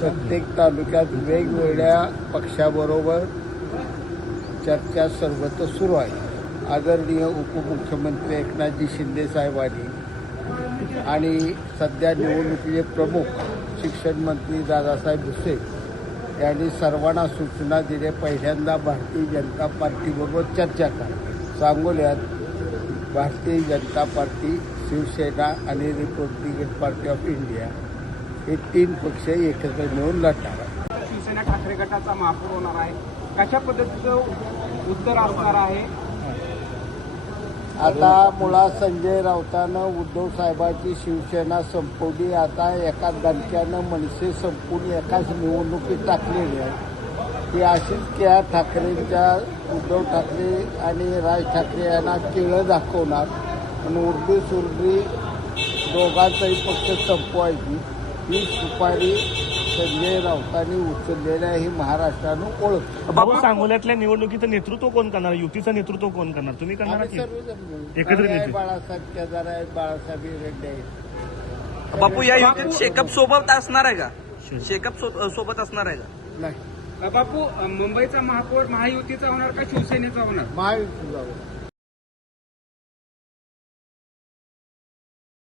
प्रत्येक तालुक्यात वेगवेगळ्या पक्षाबरोबर चर्चा सर्वत्र सुरू आहे. आदरणीय उपमुख्यमंत्री एकनाथजी शिंदे साहेबांनी आणि सध्या निवडणुकीचे प्रमुख शिक्षण मंत्री दादासाहेब भुसे यांनी सर्वांना सूचना दिल्या. पहिल्यांदा भारतीय जनता पार्टीबरोबर चर्चा करा. सांगोल्यात भारतीय जनता पार्टी, शिवसेना आणि रिपब्लिकन पार्टी ऑफ इंडिया हे 3 पक्ष एकत्र मिळून लढणार. शिवसेना ठाकरे गटाचा महापौर होणार आहे. कशा पद्धतीचं उत्तर असणार आहे? आता मुळात संजय राऊतानं उद्धव साहेबांची शिवसेना संपवली. आता एका दणक्यानं मनसे संपून एकाच निवडणुकीत टाकलेली आहे. ती अशीच की ठाकरेंच्या उद्धव ठाकरे आणि राज ठाकरे यांना केळं दाखवणार आणि उर्दी दोघांचाही पक्ष संपवायची ही सुपारी संजय राऊतांनी उचललेल्या ही महाराष्ट्रानं ओळख. बाबू, सांगोल्यातल्या निवडणुकीचं नेतृत्व कोण करणार? युतीचं नेतृत्व कोण करणार? तुम्ही करणार की सर्वजण बाळासाहेब केदार आहेत, बाळासाहेब रेड्डी आहेत. बापू, या युतीत शेकअप सोबत असणार आहे का? शेकअप सोबत असणार आहे का? नाही, बापू, मुंबईचा महापौर महायुतीचा होणार का शिवसेनेचा होणार? महायुतीचा